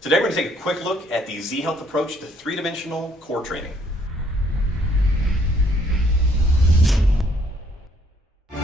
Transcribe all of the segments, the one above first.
Today we're going to take a quick look at the Z-Health approach to three-dimensional core training. A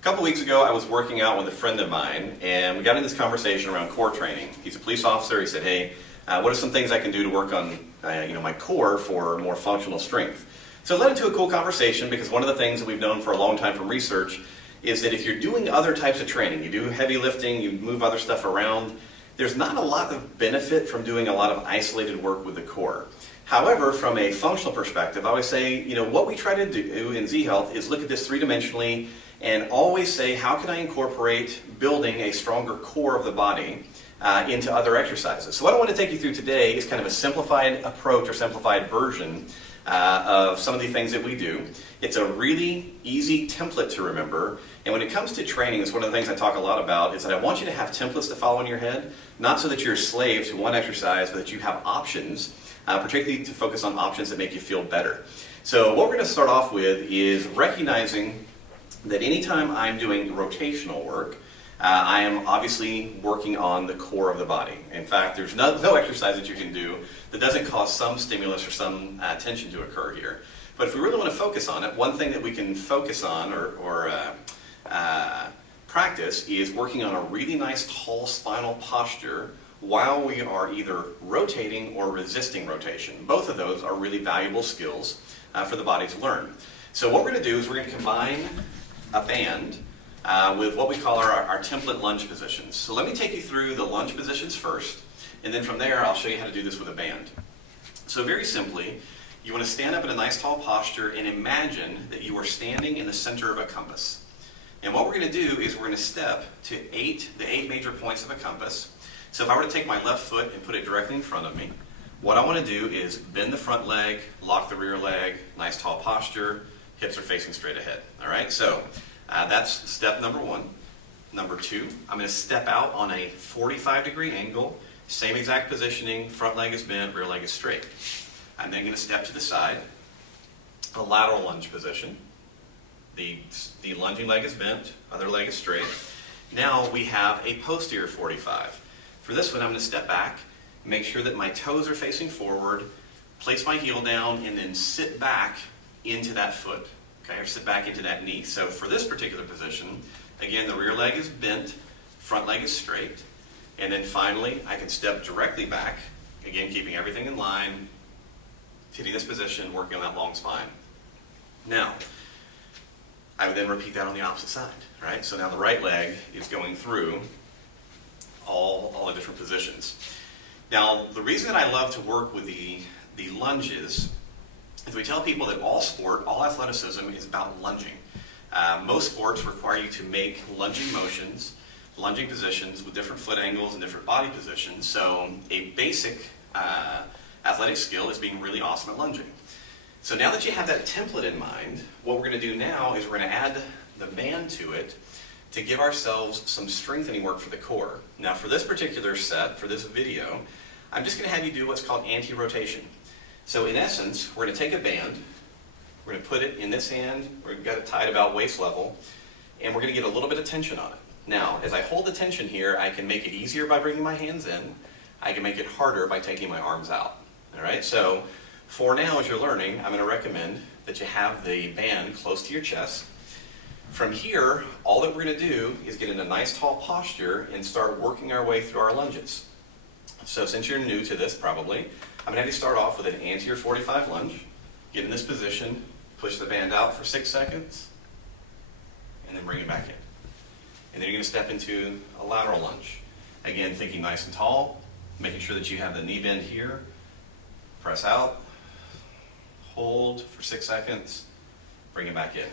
couple weeks ago, I was working out with a friend of mine, and we got into this conversation around core training. He's a police officer. He said, "Hey, what are some things I can do to work on, my core for more functional strength?" So it led into a cool conversation because one of the things that we've known for a long time from research is that if you're doing other types of training, you do heavy lifting, you move other stuff around, there's not a lot of benefit from doing a lot of isolated work with the core. However, from a functional perspective, I always say, what we try to do in Z-Health is look at this three-dimensionally and always say, how can I incorporate building a stronger core of the body into other exercises? So what I want to take you through today is kind of a simplified approach or simplified version of some of the things that we do. It's a really easy template to remember, and when it comes to training, it's one of the things I talk a lot about, is that I want you to have templates to follow in your head, not so that you're a slave to one exercise, but that you have options, particularly to focus on options that make you feel better. So what we're going to start off with is recognizing that anytime I'm doing rotational work, I am obviously working on the core of the body. In fact, there's no exercise that you can do that doesn't cause some stimulus or some tension to occur here. But if we really want to focus on it, one thing that we can focus on or practice is working on a really nice tall spinal posture while we are either rotating or resisting rotation. Both of those are really valuable skills for the body to learn. So what we're going to do is we're going to combine a band with what we call our template lunge positions. So let me take you through the lunge positions first, and then from there I'll show you how to do this with a band. So very simply, you want to stand up in a nice tall posture and imagine that you are standing in the center of a compass. And what we're going to do is we're going to step to the eight major points of a compass. So if I were to take my left foot and put it directly in front of me, what I want to do is bend the front leg, lock the rear leg, nice tall posture, hips are facing straight ahead. All right, so that's step number one. Number two, I'm going to step out on a 45-degree angle, same exact positioning, front leg is bent, rear leg is straight. I'm then going to step to the side, a lateral lunge position. The lunging leg is bent, other leg is straight. Now we have a posterior 45. For this one, I'm going to step back, make sure that my toes are facing forward, place my heel down, and then sit back into that foot, okay, or sit back into that knee. So for this particular position, again, the rear leg is bent, front leg is straight, and then finally, I can step directly back, again, keeping everything in line, hitting this position, working on that long spine. Now, I would then repeat that on the opposite side, right? So now the right leg is going through all the different positions. Now, the reason that I love to work with the lunges is we tell people that all sport, all athleticism is about lunging. Most sports require you to make lunging motions, lunging positions with different foot angles and different body positions. So a basic athletic skill is being really awesome at lunging. So now that you have that template in mind, what we're going to do now is we're going to add the band to it to give ourselves some strengthening work for the core. Now for this particular set, for this video, I'm just going to have you do what's called anti-rotation. So in essence, we're going to take a band, we're going to put it in this hand, we've got it tied about waist level, and we're going to get a little bit of tension on it. Now, as I hold the tension here, I can make it easier by bringing my hands in, I can make it harder by taking my arms out. All right, so for now, as you're learning, I'm going to recommend that you have the band close to your chest. From here, all that we're going to do is get in a nice tall posture and start working our way through our lunges. So since you're new to this probably, I'm going to have you start off with an anterior 45 lunge, get in this position, push the band out for 6 seconds, and then bring it back in. And then you're going to step into a lateral lunge. Again, thinking nice and tall, making sure that you have the knee bend here, press out, hold for 6 seconds, bring it back in.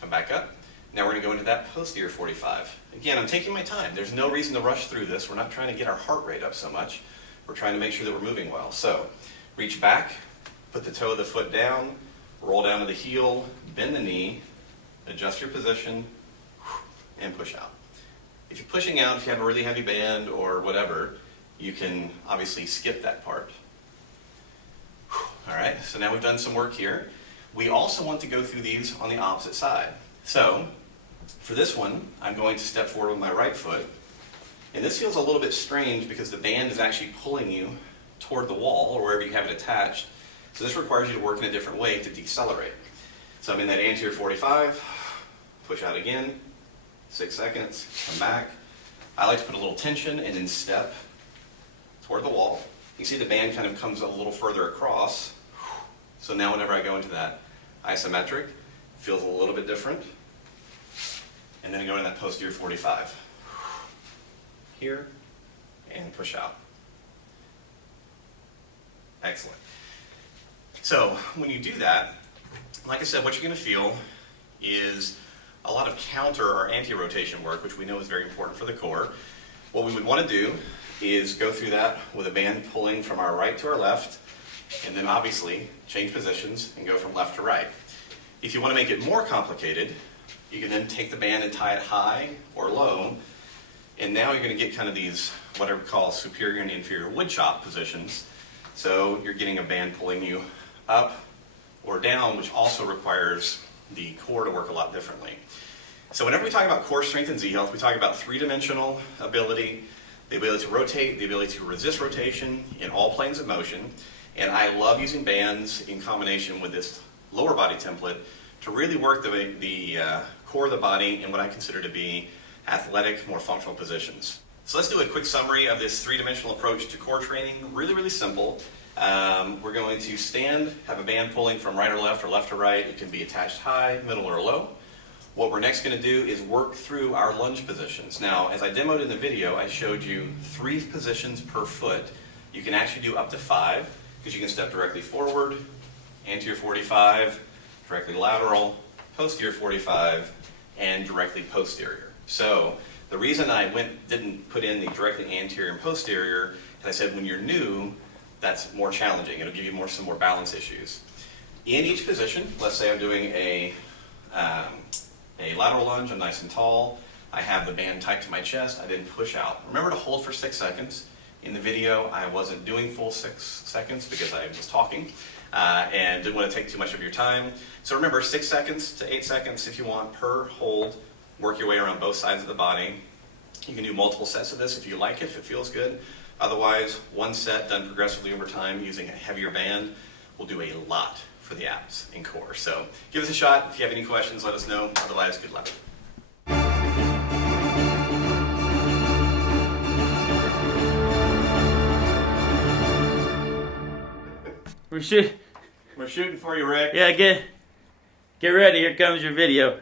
Come back up. Now we're going to go into that posterior 45. Again, I'm taking my time. There's no reason to rush through this. We're not trying to get our heart rate up so much. We're trying to make sure that we're moving well. So, reach back, put the toe of the foot down, roll down to the heel, bend the knee, adjust your position, and push out. If you're pushing out, if you have a really heavy band or whatever, you can obviously skip that part. All right, so now we've done some work here. We also want to go through these on the opposite side. So, for this one, I'm going to step forward with my right foot. And this feels a little bit strange because the band is actually pulling you toward the wall or wherever you have it attached. So this requires you to work in a different way to decelerate. So I'm in that anterior 45, push out again, 6 seconds, come back. I like to put a little tension and then step toward the wall. You see the band kind of comes a little further across. So now whenever I go into that isometric, it feels a little bit different. And then I go into that posterior 45. Here, and push out. Excellent. So when you do that, like I said, what you're going to feel is a lot of counter or anti-rotation work, which we know is very important for the core. What we would want to do is go through that with a band pulling from our right to our left, and then obviously change positions and go from left to right. If you want to make it more complicated, you can then take the band and tie it high or low, and now you're going to get kind of these what I would call superior and inferior woodchop positions. So you're getting a band pulling you up or down, which also requires the core to work a lot differently. So whenever we talk about core strength and Z-health, we talk about three-dimensional ability, the ability to rotate, the ability to resist rotation in all planes of motion. And I love using bands in combination with this lower body template to really work the core of the body in what I consider to be athletic, more functional positions. So let's do a quick summary of this three-dimensional approach to core training. Really, really simple. We're going to stand, have a band pulling from right or left to right. It can be attached high, middle, or low. What we're next going to do is work through our lunge positions. Now, as I demoed in the video, I showed you 3 positions per foot. You can actually do up to 5, because you can step directly forward, anterior 45, directly lateral, posterior 45, and directly posterior. So the reason I didn't put in the directly anterior and posterior, is I said when you're new, that's more challenging. It'll give you some more balance issues. In each position, let's say I'm doing a lateral lunge, I'm nice and tall. I have the band tight to my chest. I then push out. Remember to hold for 6 seconds. In the video, I wasn't doing full 6 seconds because I was talking and didn't want to take too much of your time. So remember, 6 seconds to 8 seconds if you want per hold. Work your way around both sides of the body. You can do multiple sets of this if you like it, if it feels good. Otherwise, 1 set done progressively over time using a heavier band will do a lot for the abs and core. So give us a shot. If you have any questions, let us know. Otherwise, good luck. We're shooting. We're shooting for you, Rick. Yeah, get ready. Here comes your video.